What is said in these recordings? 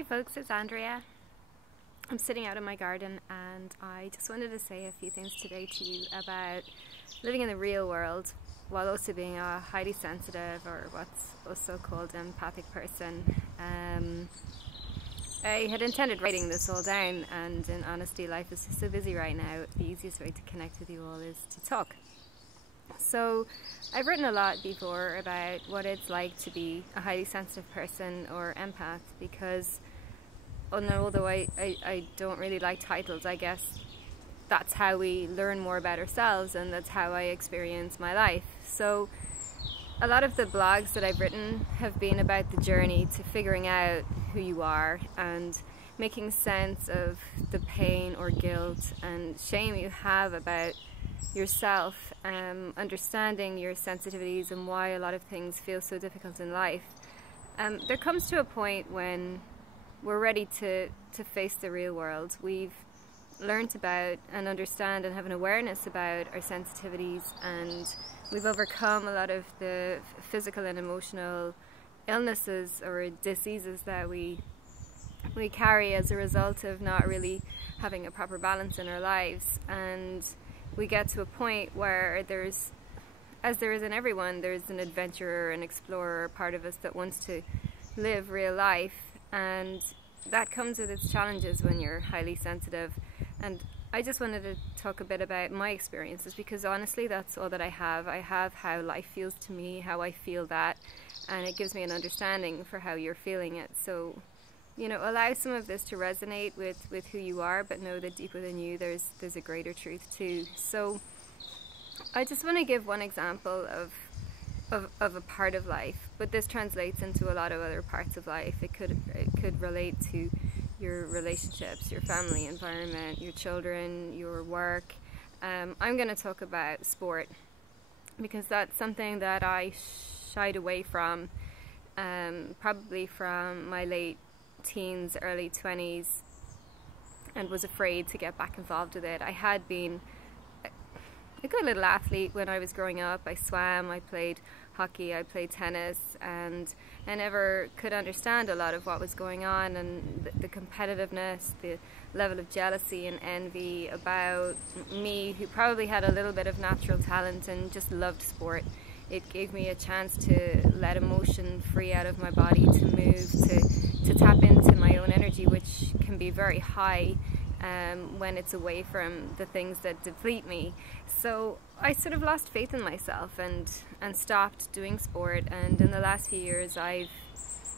Hi folks, it's Andrea. I'm sitting out in my garden and I just wanted to say a few things today to you about living in the real world while also being a highly sensitive, or what's also called an empathic person. I had intended writing this all down, and in honesty, life is just so busy right now. The easiest way to connect with you all is to talk. So I've written a lot before about what it's like to be a highly sensitive person or empath, because although I don't really like titles, I guess that's how we learn more about ourselves, and that's how I experience my life. So a lot of the blogs that I've written have been about the journey to figuring out who you are and making sense of the pain or guilt and shame you have about yourself, understanding your sensitivities and why a lot of things feel so difficult in life. There comes to a point when we're ready to face the real world. We've learned about and understand and have an awareness about our sensitivities, and we've overcome a lot of the physical and emotional illnesses or diseases that we carry as a result of not really having a proper balance in our lives. And we get to a point where there's, as there is in everyone, there's an adventurer, an explorer, part of us that wants to live real life, and that comes with its challenges when you're highly sensitive. And I just wanted to talk a bit about my experiences, because honestly that's all that I have. I have how life feels to me, how I feel that, and it gives me an understanding for how you're feeling it. So, you know, allow some of this to resonate with who you are, but know that deep within you there's a greater truth too. So I just want to give one example of a part of life, but this translates into a lot of other parts of life. It could relate to your relationships, your family environment, your children, your work. I'm going to talk about sport, because that's something that I shied away from, probably from my late teens, early 20s, and was afraid to get back involved with it. I had been a good little athlete when I was growing up. I swam, I played hockey, I played tennis, and I never could understand a lot of what was going on, and the competitiveness, the level of jealousy and envy about me, who probably had a little bit of natural talent and just loved sport. It gave me a chance to let emotion free out of my body, to move, to tap into my own energy, which can be very high when it's away from the things that deplete me. So I sort of lost faith in myself and stopped doing sport. And in the last few years, I've,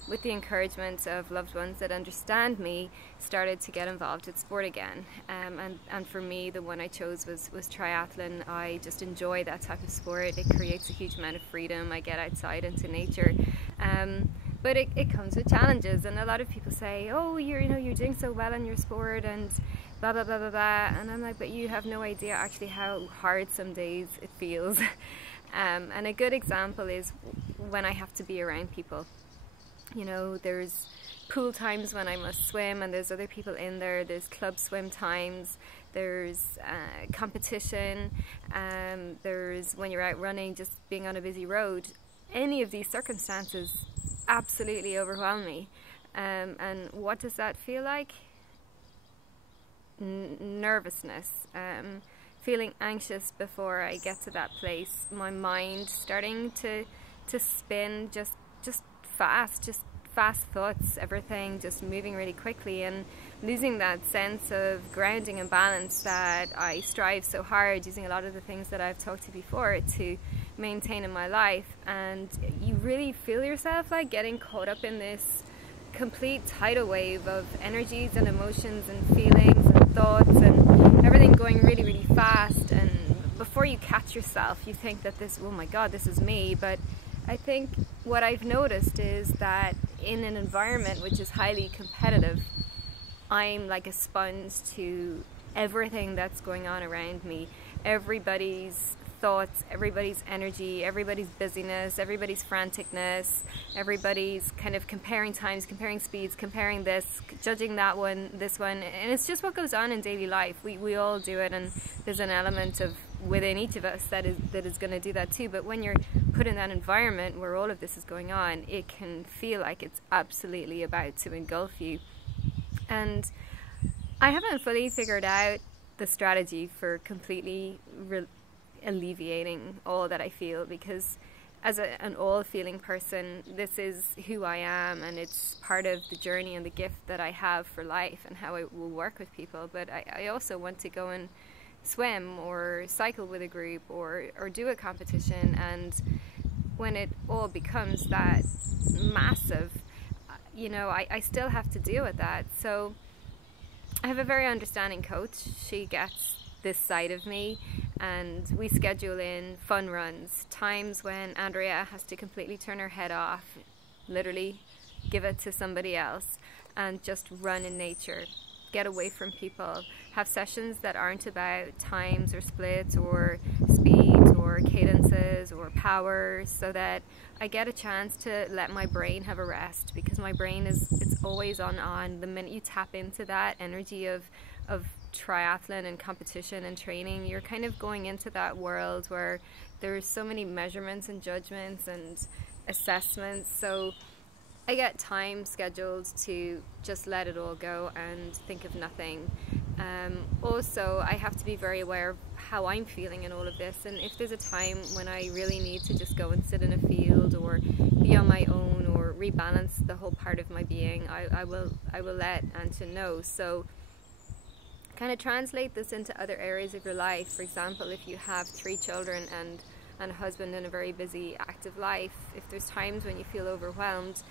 with the encouragement of loved ones that understand me, started to get involved with sport again. And for me, the one I chose was triathlon. I just enjoy that type of sport. It creates a huge amount of freedom. I get outside into nature. But it comes with challenges, and a lot of people say, oh, you're doing so well in your sport and blah blah blah blah blah, and I'm like, but you have no idea actually how hard some days it feels. And a good example is when I have to be around people. You know, there's pool times when I must swim, and there's other people in there. There's club swim times. There's competition. There's when you're out running, just being on a busy road. Any of these circumstances absolutely overwhelm me. And what does that feel like? Nervousness, feeling anxious before I get to that place. My mind starting to spin, just fast thoughts, everything just moving really quickly, and losing that sense of grounding and balance that I strive so hard, using a lot of the things that I've talked to before, to maintain in my life. And you really feel yourself like getting caught up in this complete tidal wave of energies and emotions and feelings and thoughts and everything going really, really fast. And before you catch yourself, you think that this, oh my God, this is me. But I think what I've noticed is that in an environment which is highly competitive, I'm like a sponge to everything that's going on around me. Everybody's thoughts, everybody's energy, everybody's busyness, everybody's franticness, everybody's kind of comparing times, comparing speeds, comparing this, judging that one, this one, and it's just what goes on in daily life. We all do it, and there's an element of within each of us that is going to do that too. But when you're put in that environment where all of this is going on, it can feel like it's absolutely about to engulf you. And I haven't fully figured out the strategy for completely alleviating all that I feel, because as an all-feeling person, this is who I am, and it's part of the journey and the gift that I have for life and how I will work with people. But I also want to go and swim or cycle with a group or do a competition, and when it all becomes that massive, I still have to deal with that. So I have a very understanding coach. She gets this side of me, and we schedule in fun runs, times when Andrea has to completely turn her head off, literally give it to somebody else, and just run in nature, get away from people, have sessions that aren't about times or splits or speeds or cadences or power, so that I get a chance to let my brain have a rest, because my brain it's always on. The minute you tap into that energy of triathlon and competition and training, you're kind of going into that world where there's so many measurements and judgments and assessments. So I get time scheduled to just let it all go and think of nothing. Also, I have to be very aware of how I'm feeling in all of this, and if there's a time when I really need to just go and sit in a field or be on my own or rebalance the whole part of my being, I will let Anta know. So kind of translate this into other areas of your life. For example, if you have 3 children and a husband in a very busy, active life, if there's times when you feel overwhelmed,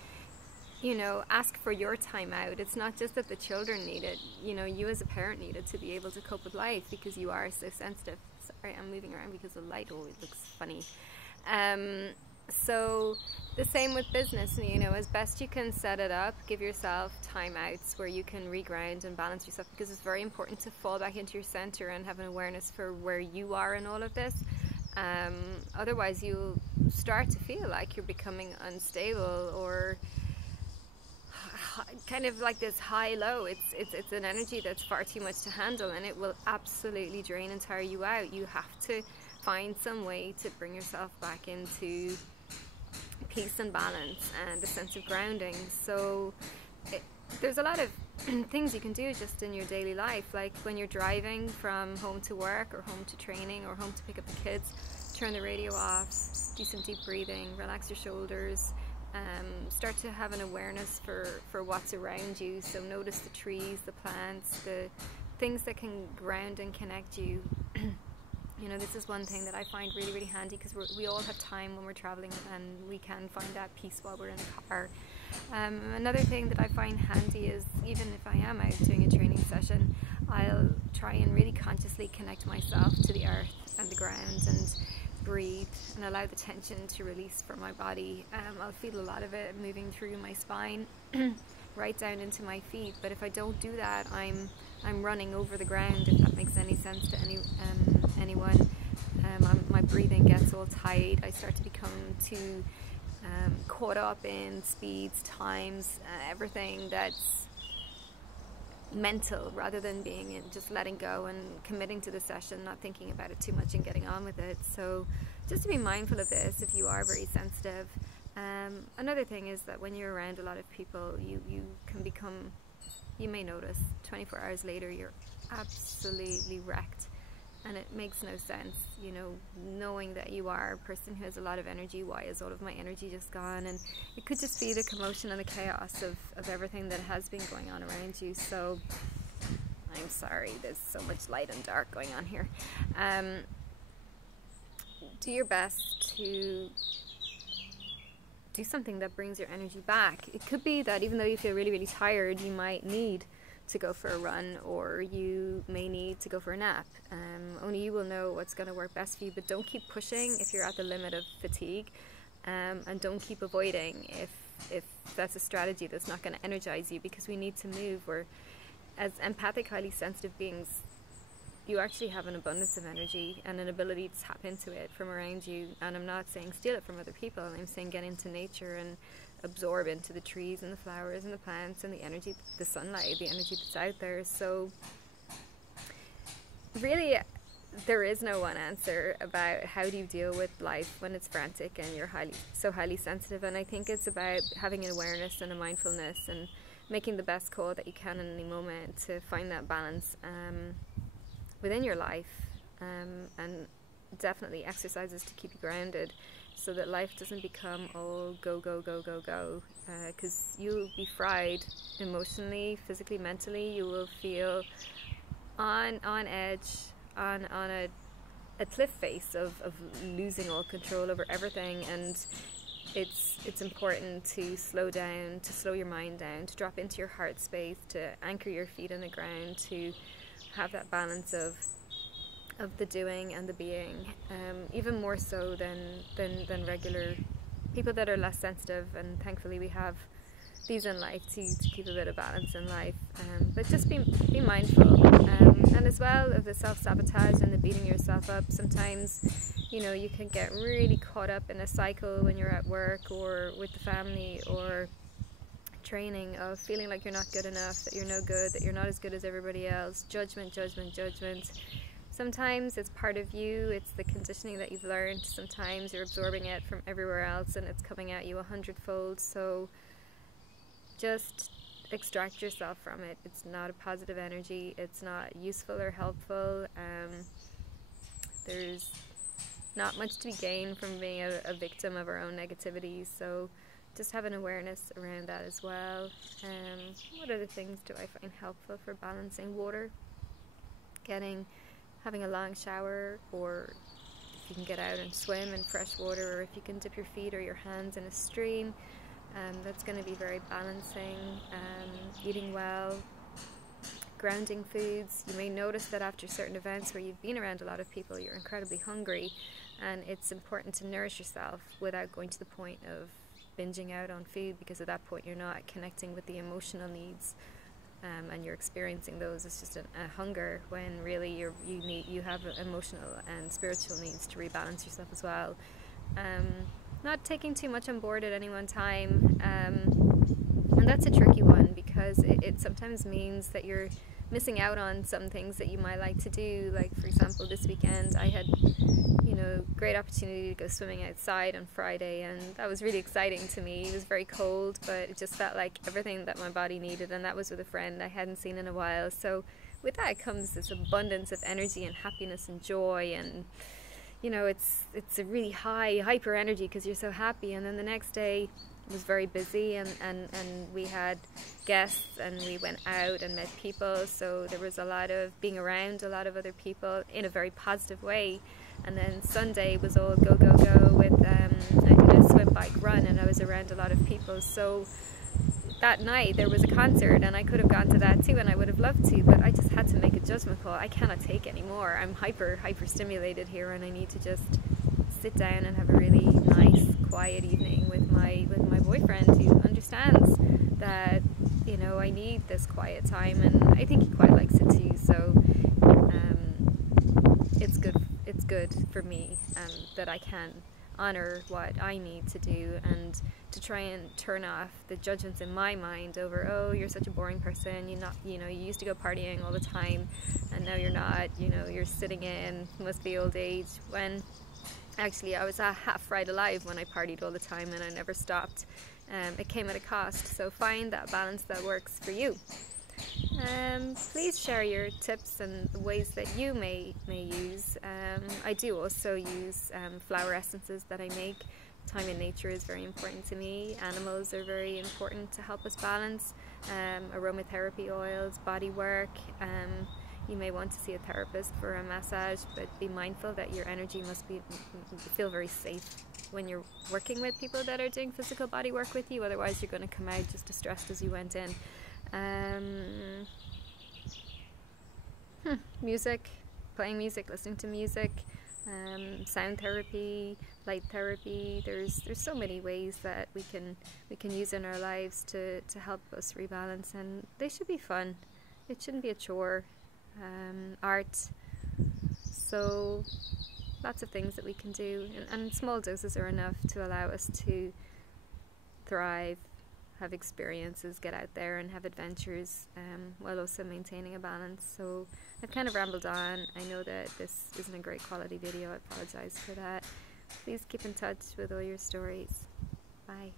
ask for your time out. It's not just that the children need it. You as a parent need it to be able to cope with life, because you are so sensitive. Sorry, I'm moving around because the light always looks funny. So the same with business, as best you can set it up, give yourself time outs where you can reground and balance yourself, because it's very important to fall back into your center and have an awareness for where you are in all of this. Otherwise you'll start to feel like you're becoming unstable, or kind of like this high-low. It's an energy that's far too much to handle, and it will absolutely drain and tire you out. You have to find some way to bring yourself back into peace and balance and a sense of grounding. So there's a lot of things you can do just in your daily life, like when you're driving from home to work or home to training or home to pick up the kids, turn the radio off, do some deep breathing, relax your shoulders, start to have an awareness for what's around you. So notice the trees, the plants, the things that can ground and connect you. This is one thing that I find really, really handy, because we all have time when we're traveling, and we can find that peace while we're in the car. Another thing that I find handy is, even if I am out doing a training session, I'll try and really consciously connect myself to the earth and the ground and breathe and allow the tension to release from my body. I'll feel a lot of it moving through my spine right down into my feet, but if I don't do that, I'm running over the ground, if that makes any sense to anyone. My breathing gets all tight. I start to become too caught up in speeds, times, everything that's mental, rather than being in just letting go and committing to the session, not thinking about it too much and getting on with it. So just to be mindful of this if you are very sensitive. Another thing is that when you're around a lot of people, you can become, you may notice 24 hours later you're absolutely wrecked, and it makes no sense, knowing that you are a person who has a lot of energy. Why is all of my energy just gone? And it could just be the commotion and the chaos of everything that has been going on around you. So I'm sorry, there's so much light and dark going on here. Do your best to do something that brings your energy back. It could be that even though you feel really, really tired, you might need to go for a run, or you may need to go for a nap. Only you will know what's going to work best for you, but don't keep pushing if you're at the limit of fatigue, and don't keep avoiding if that's a strategy that's not going to energize you, because we need to move. We're, as empathic, highly sensitive beings, you actually have an abundance of energy and an ability to tap into it from around you. And I'm not saying steal it from other people, I'm saying get into nature and absorb into the trees and the flowers and the plants and the energy, the sunlight, the energy that's out there. So really, there is no one answer about how do you deal with life when it's frantic and you're so highly sensitive. And I think it's about having an awareness and a mindfulness and making the best call that you can in any moment to find that balance within your life, and definitely exercises to keep you grounded so that life doesn't become all go, go, go, go, go, because you'll be fried emotionally, physically, mentally. You will feel on edge, on a cliff face of losing all control over everything. And it's important to slow down, to slow your mind down, to drop into your heart space, to anchor your feet on the ground, to have that balance of the doing and the being, even more so than regular people that are less sensitive. And thankfully we have these in life to keep a bit of balance in life, but just be mindful, and as well of the self-sabotage and the beating yourself up. Sometimes, you know, you can get really caught up in a cycle when you're at work or with the family or training, of feeling like you're not good enough, that you're no good, that you're not as good as everybody else. Judgment. Sometimes it's part of you, it's the conditioning that you've learned. Sometimes you're absorbing it from everywhere else and it's coming at you 100-fold. So just extract yourself from it. It's not a positive energy, it's not useful or helpful. There's not much to be gained from being a victim of our own negativity, so just have an awareness around that as well. What other things do I find helpful for balancing? Water, having a long shower, or if you can get out and swim in fresh water, or if you can dip your feet or your hands in a stream, that's going to be very balancing. Eating well, grounding foods. You may notice that after certain events where you've been around a lot of people, you're incredibly hungry, and it's important to nourish yourself without going to the point of binging out on food, because at that point you're not connecting with the emotional needs, and you're experiencing those as just a hunger, when really you have emotional and spiritual needs to rebalance yourself as well. Not taking too much on board at any one time, and that's a tricky one, because it sometimes means that you're missing out on some things that you might like to do. Like, for example, this weekend I had, great opportunity to go swimming outside on Friday, and that was really exciting to me. It was very cold, but it just felt like everything that my body needed, and that was with a friend I hadn't seen in a while. So with that comes this abundance of energy and happiness and joy, and it's a really hyper energy because you're so happy. And then the next day was very busy, and we had guests, and we went out and met people, so there was a lot of being around a lot of other people in a very positive way. And then Sunday was all go go go with I did a swim, bike, run, and I was around a lot of people. So that night there was a concert, and I could have gone to that too, and I would have loved to, but I just had to make a judgment call. I cannot take anymore. I'm hyper stimulated here, and I need to just sit down and have a really nice quiet evening with my boyfriend, who understands that I need this quiet time, and I think he quite likes it too. So it's good for me that I can honor what I need to do, and to try and turn off the judgments in my mind over, oh, you're such a boring person, you used to go partying all the time and now you're not, you're sitting in, must be old age, when actually I was half right alive when I partied all the time and I never stopped. It came at a cost. So find that balance that works for you. Please share your tips and the ways that you may use. I do also use flower essences that I make. Time in nature is very important to me. Animals are very important to help us balance. Aromatherapy oils, body work. You may want to see a therapist for a massage, but be mindful that your energy must feel very safe when you're working with people that are doing physical body work with you. Otherwise you're going to come out just as stressed as you went in. Music, playing music, listening to music, sound therapy, light therapy. There's so many ways that we can use in our lives to help us rebalance, and they should be fun. It shouldn't be a chore. Art. So lots of things that we can do, and small doses are enough to allow us to thrive, have experiences, get out there and have adventures, while also maintaining a balance. So I've kind of rambled on. I know that this isn't a great quality video. I apologize for that. Please keep in touch with all your stories. Bye.